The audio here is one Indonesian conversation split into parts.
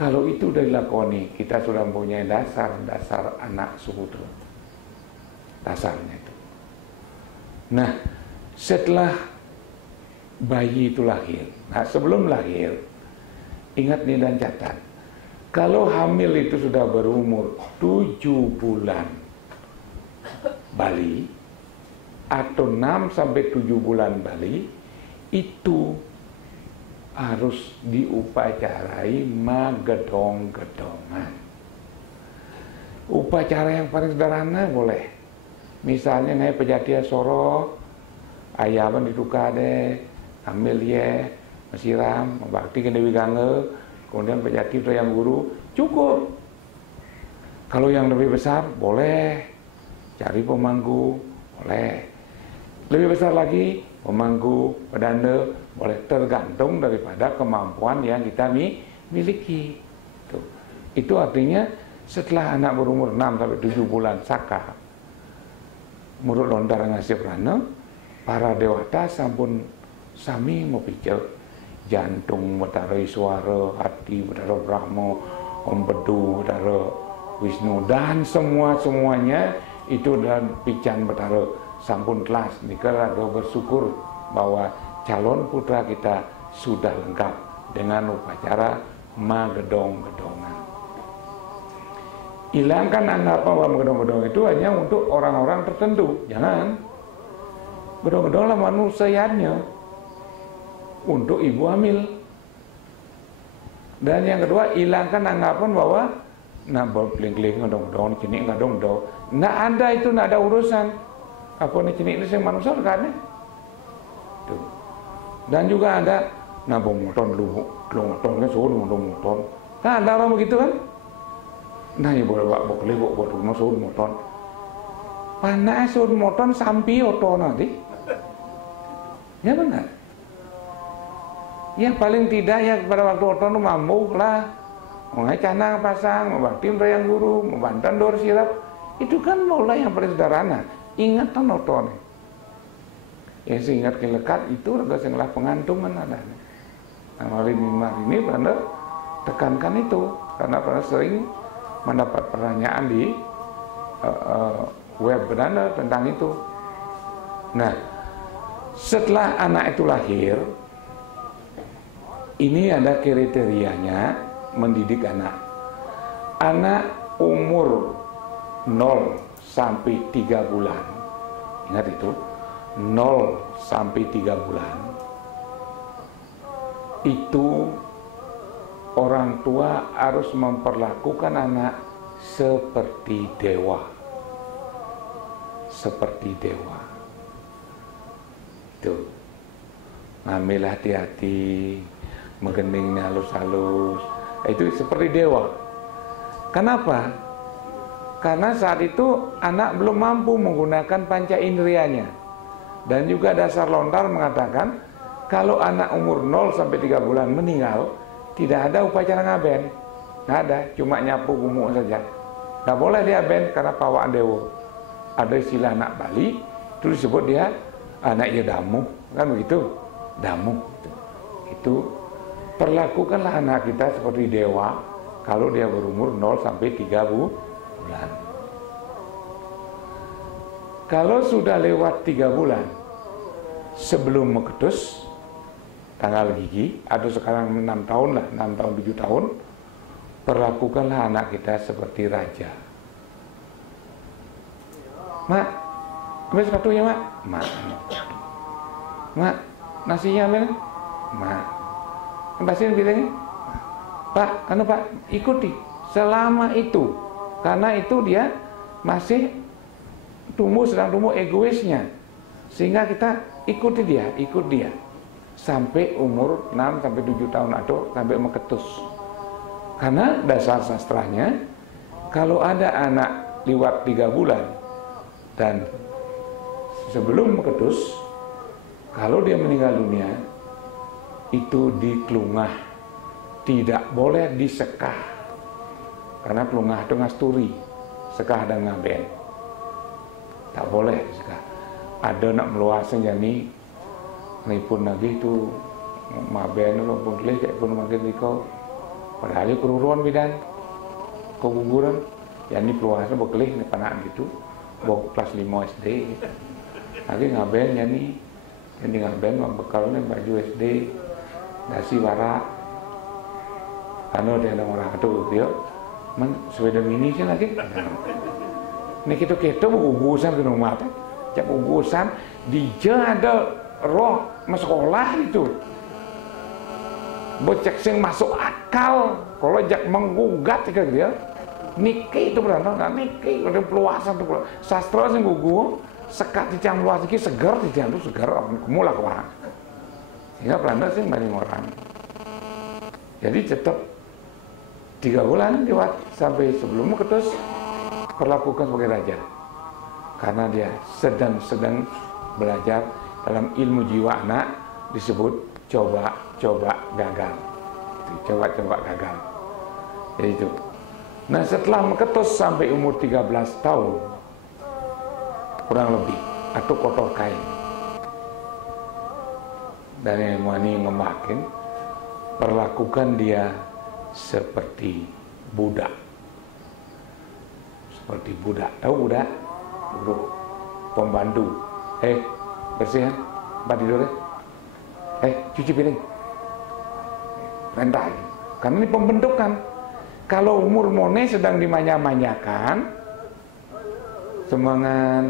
Kalau itu udah dilakoni, kita sudah mempunyai dasar anak suhudu. Dasarnya itu. Nah, setelah bayi itu lahir, nah sebelum lahir, ingat nih dan catat, kalau hamil itu sudah berumur 7 bulan Bali, atau 6 sampai 7 bulan Bali, itu harus diupacarai magedong-gedongan. Upacara yang paling sederhana boleh. Misalnya ngai pejatia soro, ayaban ditukade, ambil ye, mesiram, membakti ke Dewi Gangga, kemudian pejati itu yang guru, cukup. Kalau yang lebih besar, boleh. Cari pemanggu, boleh. Lebih besar lagi, pemanggu, pedanda, boleh, tergantung daripada kemampuan yang kita miliki. Tuh. Itu artinya setelah anak berumur 6 sampai 7 bulan saka, murut lontar ngasih prana, para dewata sampun sami mau pikir jantung betara suara, hati betara Brahma, Empedu betara Wisnu, dan semuanya itu dan pican betara sampun kelas. Nika ada bersyukur bahwa calon putra kita sudah lengkap dengan upacara magedong-gedongan. Hilangkan anggapan bahwa gedong-gedong itu hanya untuk orang-orang tertentu. Jangan. Gedong-gedonglah manusianya untuk ibu hamil. Dan yang kedua, hilangkan anggapan bahwa nah beling-beling gedong-gedong, jenik gedong-gedong. Nggak ada itu, nggak ada urusan. Apa nih jenik ini yang manusia kan? Tuh. Dan juga ada nah moton lu, motonnya suruh moton. Kan ada orang begitu kan? Nah, ibu bawa beli bawa rumah suruh moton. Panas suruh moton sampai oto nanti. Ya benar. Ya paling tidak ya pada waktu oto itu mampu lah. Mengai canang pasang, membakti yang guru, membantan dor sirap. Itu kan mulai yang paling sederhana. Ingatan oto nih. Ya seingat kelekat itu ada singlah pengantungan ada. Nah, hari ini benar tekankan itu karena pernah sering mendapat pertanyaan di web benar tentang itu. Nah, setelah anak itu lahir, ini ada kriterianya mendidik anak. Anak umur 0 sampai 3 bulan. Ingat itu, 0 sampai 3 bulan. Itu orang tua harus memperlakukan anak seperti dewa. Seperti dewa. Itu. Ngambil hati-hati, menggeningnya halus-halus. Itu seperti dewa. Kenapa? Karena saat itu anak belum mampu menggunakan panca indrianya. Dan juga dasar lontar mengatakan kalau anak umur 0 sampai 3 bulan meninggal, tidak ada upacara ngaben. Nggak ada, cuma nyapu gumuk saja. Nggak boleh dia ben karena pawaan dewa. Ada istilah anak Bali, itu disebut dia anak ya damu, kan begitu? Damu. Itu perlakukanlah anak kita seperti dewa kalau dia berumur 0 sampai 3 bulan. Kalau sudah lewat 3 bulan sebelum mengetus tanggal gigi, atau sekarang 6 tahun lah, 6 tahun 7 tahun, perlakukanlah anak kita seperti raja. Mak, ambil sepatunya mak. Mak, mak, nasinya ambil. Mak, kembasiin bilangnya. Pak, karena Pak ikuti selama itu, karena itu dia masih sedang tumbuh egoisnya, sehingga kita ikuti dia, ikut dia sampai umur 6 sampai 7 tahun atau sampai mengetus. Karena dasar sastranya, kalau ada anak lewat 3 bulan dan sebelum mengetus, kalau dia meninggal dunia, itu dikelungah, tidak boleh disekah. Karena kelungah itu ngasturi, sekah dan ngaben. Tak boleh disekah. Ada nak meluasnya nih, pun lagi itu maben pun leh kayak pun makin dikau Padahal keruruan bidan, keguguran, ya ini peluasa bekelih ini panaan gitu, bawa kelas 5 SD. Lagi ngaben ya nih, ini ngaben bekalnya baju SD, nasi warak, anu dia ada orang tuh dia, man sepeda mini sih lagi. Ini kita gugusan ke rumah teh, cak gugusan, dia ada roh sekolah itu. Bocek sing masuk akal, kalau jak menggugat ke dia, niki itu berantem nggak niki, ada peluasan tuh sastra sing gugu, sekat di jam luas iki segar di jam itu segar, kumula ke orang. Sehingga Belanda sih banyak orang. Jadi tetap 3 bulan lewat sampai sebelum ketus perlakukan sebagai raja, karena dia sedang belajar dalam ilmu jiwa anak disebut coba gagal. Coba gagal. Jadi itu. Nah setelah mengetus sampai umur 13 tahun kurang lebih, atau kotor kain, dan yang wani ngemakin perlakukan dia seperti budak. Seperti budak. Tahu budak? Guru pembantu. Bersihan, tempat tidur. Cuci piring. Rentai. Karena ini pembentukan. Kalau umur mone sedang dimanya-manyakan, semangat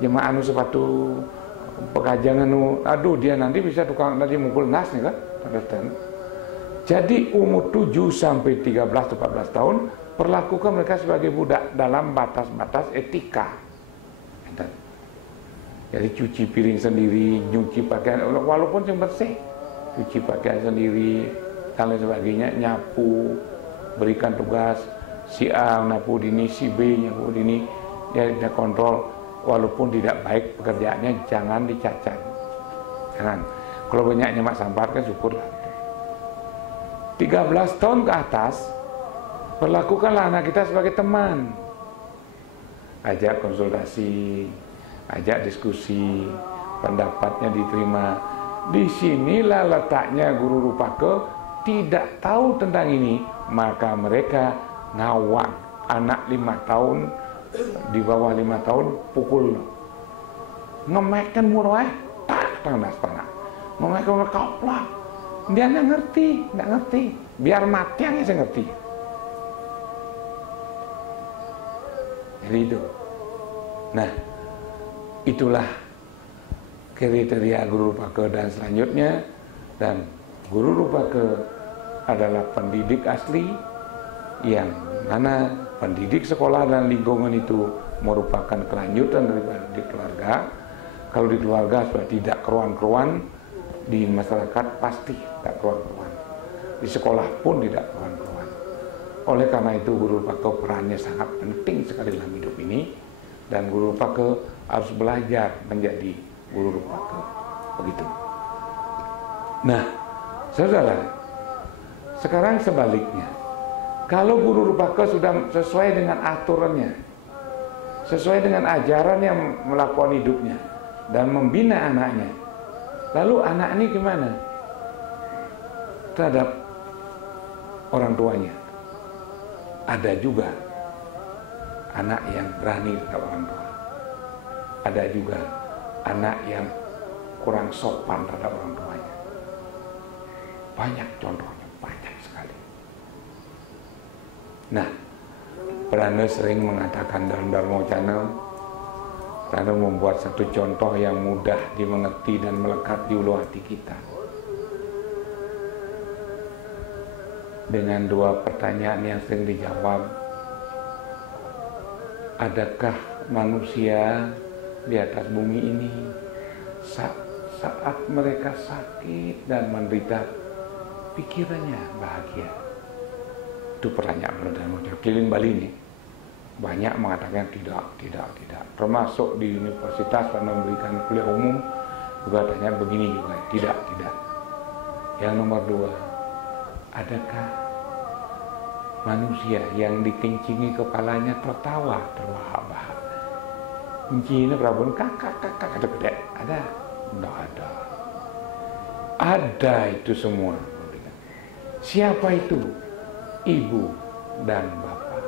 jemaah anu sepatu pekajangan aduh dia nanti bisa tukang nanti mukul nas nih kan. Jadi umur 7 sampai 13 atau 14 tahun perlakukan mereka sebagai budak dalam batas-batas etika. Jadi cuci piring sendiri, nyuci pakaian walaupun yang bersih, cuci pakaian sendiri dan lain sebagainya, nyapu, berikan tugas si A nyapu dini, si B nyapu dini, dia kontrol walaupun tidak baik pekerjaannya jangan dicacat. Jangan. Kalau banyaknya mak sampar kan syukurlah. 13 tahun ke atas perlakukanlah anak kita sebagai teman. Ajak konsultasi, ajak diskusi, pendapatnya diterima. Disinilah letaknya guru Rupaka tidak tahu tentang ini, maka mereka ngawang anak 5 tahun, di bawah 5 tahun pukul, ngemekkan murah, tak tandas panah, ngemekkan kaplak. Dia nggak ngerti, biar mati yang saya ngerti. Jadi itu. Nah, itulah kriteria guru Rupaka dan selanjutnya. Dan guru Rupaka adalah pendidik asli yang mana pendidik sekolah dan lingkungan itu merupakan kelanjutan daripada di keluarga. Kalau di keluarga sudah tidak keruan-keruan, di masyarakat pasti tidak keruan-keruan. Di sekolah pun tidak keruan-keruan. Oleh karena itu guru Rupaka perannya sangat penting sekali dalam hidup ini, dan guru Rupaka harus belajar menjadi guru Rupaka. Begitu. Nah, saudara, sekarang sebaliknya. Kalau guru Rupaka sudah sesuai dengan aturannya, sesuai dengan ajaran yang melakukan hidupnya dan membina anaknya, lalu anak ini gimana terhadap orang tuanya? Ada juga anak yang berani terhadap orang tua. Ada juga anak yang kurang sopan terhadap orang tuanya. Banyak contohnya, banyak sekali. Nah, Prana sering mengatakan dalam Dharma Channel, Prana membuat satu contoh yang mudah dimengerti dan melekat di ulu hati kita. Dengan 2 pertanyaan yang sering dijawab. Adakah manusia di atas bumi ini saat mereka sakit dan menderita pikirannya bahagia? Itu pertanyaan benar-benar keliling Bali ini. Banyak mengatakan tidak. Termasuk di universitas pada memberikan kuliah umum juga tanya begini juga, tidak. Yang nomor 2, adakah manusia yang dikencingi kepalanya tertawa terbahak-bahak? Kencinya berabun kakak gede. Ada? Tidak ada. Ada itu semua. Siapa itu? ibu dan bapak.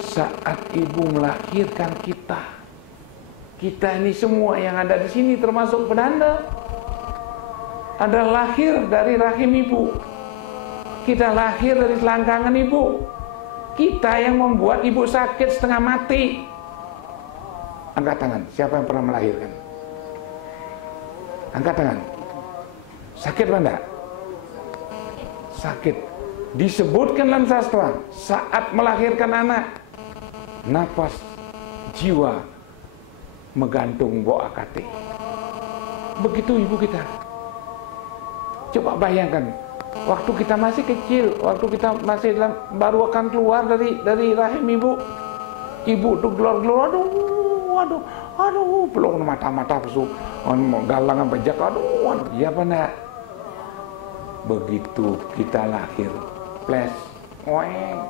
Saat ibu melahirkan kita ini semua yang ada di sini termasuk Penanda adalah lahir dari rahim ibu. Kita lahir dari selangkangan ibu. Kita yang membuat ibu sakit setengah mati. Angkat tangan, siapa yang pernah melahirkan? Angkat tangan. Sakit apa enggak? Sakit. Disebutkan dalam sastra, saat melahirkan anak, napas jiwa menggantung mbok akate. Begitu ibu kita. Coba bayangkan, waktu kita masih kecil, waktu kita masih baru akan keluar dari rahim ibu tuh keluar, aduh, peluk mata-mata pesu, galangan bejak, aduh, ya benar. Begitu kita lahir, flash, oeng,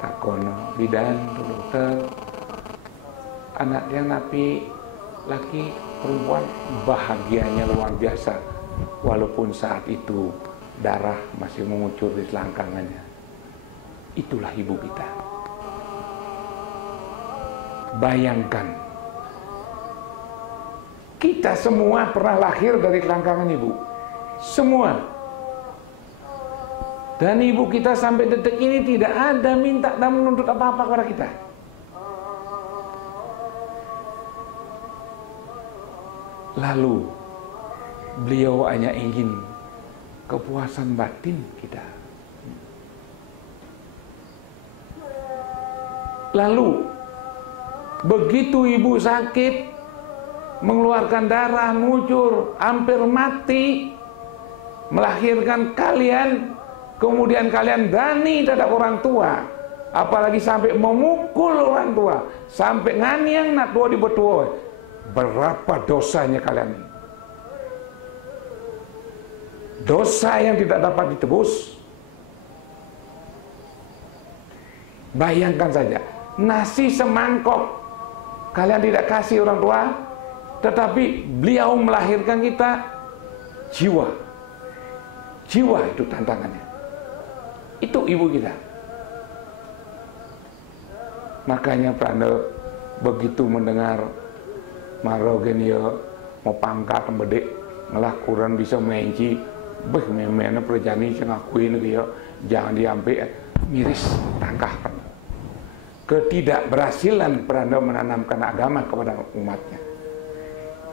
takono, bidan, dokter, anak yang napi, laki, perempuan, bahagianya luar biasa. Walaupun saat itu darah masih mengucur di selangkangannya. Itulah ibu kita. Bayangkan, kita semua pernah lahir dari selangkangan ibu. Semua. Dan ibu kita sampai detik ini tidak ada minta dan menuntut apa-apa kepada kita. Lalu beliau hanya ingin kepuasan batin kita. Lalu begitu ibu sakit, mengeluarkan darah, ngucur, hampir mati, melahirkan kalian, kemudian kalian berani terhadap orang tua, apalagi sampai memukul orang tua, sampai nganiang nak tua di betua. Berapa dosanya kalian? Dosa yang tidak dapat ditebus. Bayangkan saja, nasi semangkok kalian tidak kasih orang tua, tetapi beliau melahirkan kita. Jiwa itu tantangannya. Itu ibu kita. Makanya Pranda begitu mendengar marogen ya mau pangkat bedek ngelah kurang bisa menci, beh memena perjani sing akuin ya jangan diampe miris tangkah. Ketidakberhasilan Pranda menanamkan agama kepada umatnya.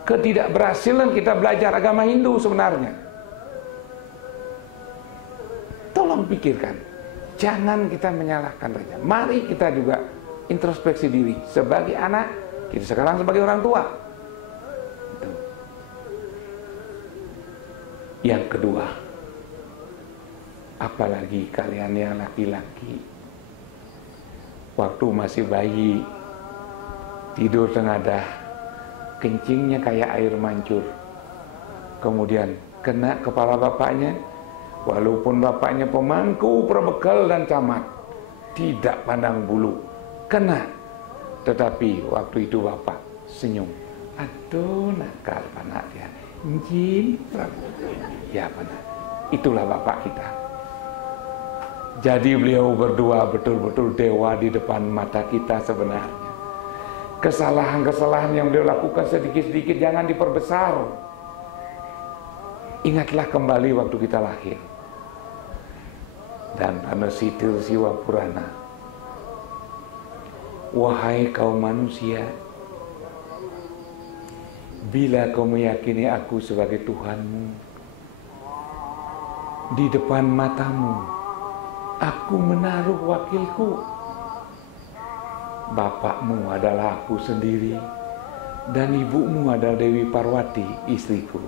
Ketidakberhasilan kita belajar agama Hindu sebenarnya. Tolong pikirkan, jangan kita menyalahkan saja. Mari kita juga introspeksi diri sebagai anak, kita sekarang sebagai orang tua. Itu. Yang kedua, apalagi kalian yang laki-laki, waktu masih bayi, tidur tengadah, kencingnya kayak air mancur, kemudian kena kepala bapaknya, walaupun bapaknya pemangku, perbekal dan camat, tidak pandang bulu, kena. Tetapi waktu itu bapak senyum, aduh nakal panak dia, jin, ya panak. Itulah bapak kita. Jadi beliau berdua betul-betul dewa di depan mata kita sebenarnya. Kesalahan-kesalahan yang beliau lakukan sedikit-sedikit jangan diperbesar. Ingatlah kembali waktu kita lahir. Dan Anasitir Siwa Purana, wahai kaum manusia, bila kau meyakini aku sebagai Tuhanmu, di depan matamu aku menaruh wakilku. Bapakmu adalah aku sendiri, dan ibumu adalah Dewi Parwati, istriku.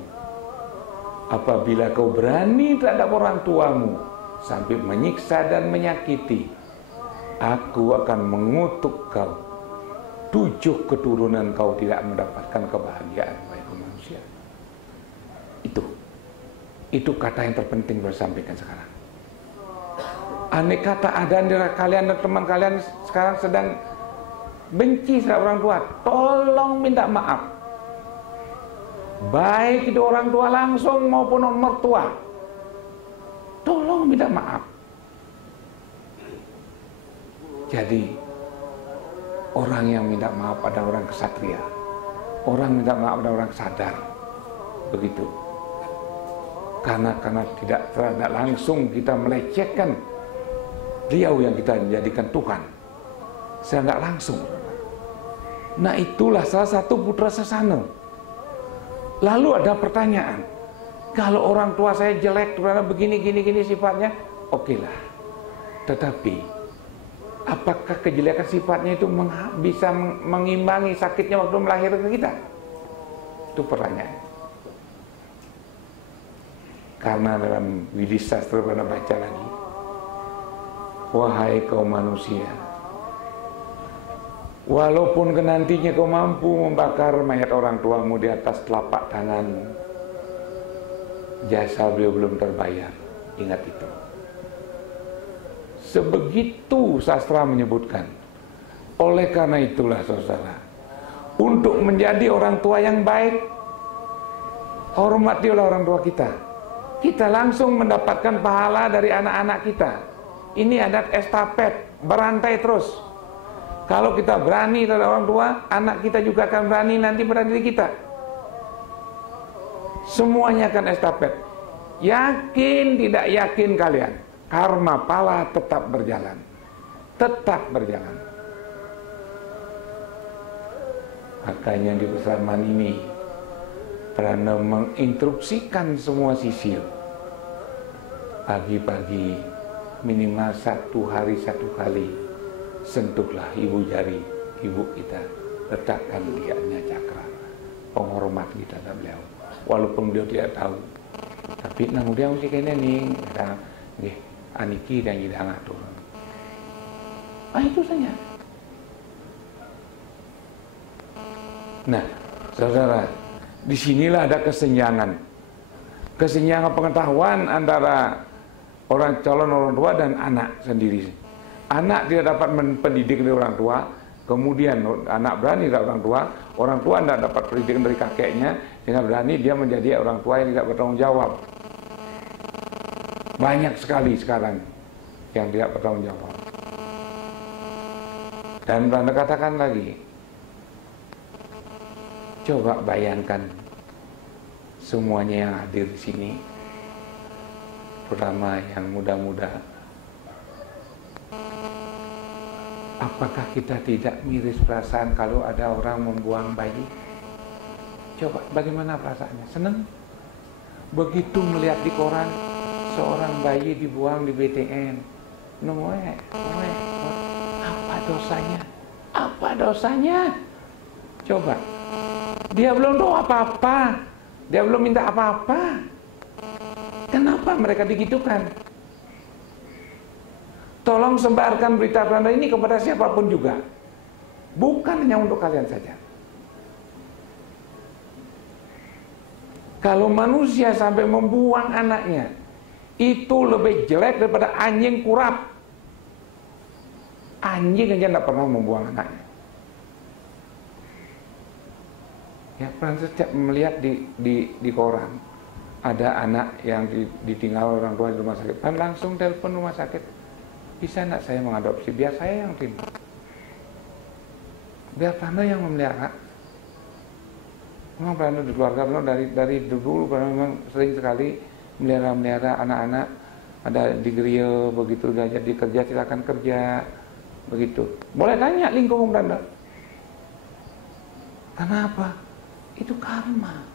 Apabila kau berani terhadap orang tuamu sampai menyiksa dan menyakiti, aku akan mengutuk kau. 7 keturunan kau tidak mendapatkan kebahagiaan, wahai manusia. Itu kata yang terpenting harus sampaikan sekarang. Andai kata ada antara kalian dan teman kalian sekarang sedang benci terhadap orang tua, tolong minta maaf. Baik itu orang tua langsung maupun orang mertua, tolong minta maaf. Jadi orang yang minta maaf pada orang kesatria, orang minta maaf pada orang sadar, begitu. Karena tidak langsung kita melecehkan beliau yang kita jadikan Tuhan, saya nggak langsung. Nah itulah salah satu putra sesana. Lalu ada pertanyaan, kalau orang tua saya jelek, karena begini sifatnya, oke lah. Tetapi apakah kejelekan sifatnya itu bisa mengimbangi sakitnya waktu melahirkan kita? Itu pertanyaan. Karena dalam Widhi Sastra pernah baca lagi, wahai kaum manusia, walaupun nantinya kau mampu membakar mayat orang tuamu di atas telapak tangan, jasa beliau belum terbayar. Ingat itu. Sebegitu sastra menyebutkan. Oleh karena itulah saudara, untuk menjadi orang tua yang baik, hormatilah orang tua kita. Kita langsung mendapatkan pahala dari anak-anak kita. Ini adat estafet, berantai terus. Kalau kita berani terhadap orang tua, anak kita juga akan berani nanti pada diri kita. Semuanya akan estafet. Yakin tidak yakin kalian, karma pala tetap berjalan. Tetap berjalan. Makanya di persamaan ini karena menginstruksikan semua sisil, pagi-pagi minimal 1 hari 1 kali sentuhlah ibu jari ibu kita, letakkan dianya cakra penghormat kita kepada beliau, walaupun beliau tidak tahu, tapi nang dia mesti kene nih ada nggih aniki dan tidak ngatur. Itu saja. Nah saudara, disinilah ada kesenjangan pengetahuan antara calon orang tua dan anak sendiri. Anak tidak dapat mendidik dari orang tua, kemudian anak berani dari orang tua tidak dapat pendidikan dari kakeknya, sehingga berani dia menjadi orang tua yang tidak bertanggung jawab. Banyak sekali sekarang yang tidak bertanggung jawab. Dan Belanda katakan lagi, coba bayangkan semuanya yang hadir di sini, terutama yang muda-muda, apakah kita tidak miris perasaan kalau ada orang membuang bayi? Coba bagaimana perasaannya? Senang? Begitu melihat di koran seorang bayi dibuang di BTN, apa dosanya? Apa dosanya? Coba. Dia belum tahu apa-apa, dia belum minta apa-apa. Kenapa mereka digitukan? Tolong sebarkan berita Belanda ini kepada siapapun juga, bukan hanya untuk kalian saja. Kalau manusia sampai membuang anaknya, itu lebih jelek daripada anjing kurap. Anjing aja tidak pernah membuang anaknya. Ya, pernah setiap melihat di koran ada anak yang ditinggal orang tua di rumah sakit, dan langsung telepon rumah sakit, bisa enggak saya mengadopsi, biar saya yang terima, biar Belanda yang memelihara. Memang Belanda di keluarga Belanda dari dulu memang sering sekali melihara anak-anak, ada di gereja begitu, jadi kerja silakan kerja begitu. Boleh tanya lingkungan Belanda. Kenapa? Itu karma.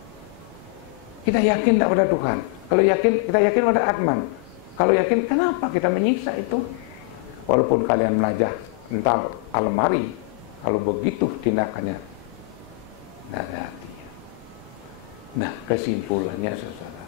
Kita yakin tidak pada Tuhan. Kalau yakin, kita yakin pada Atman. Kalau yakin, kenapa kita menyiksa itu? Walaupun kalian melajah entah almari, kalau begitu tindakannya, tidak ada artinya. Nah, kesimpulannya saudara,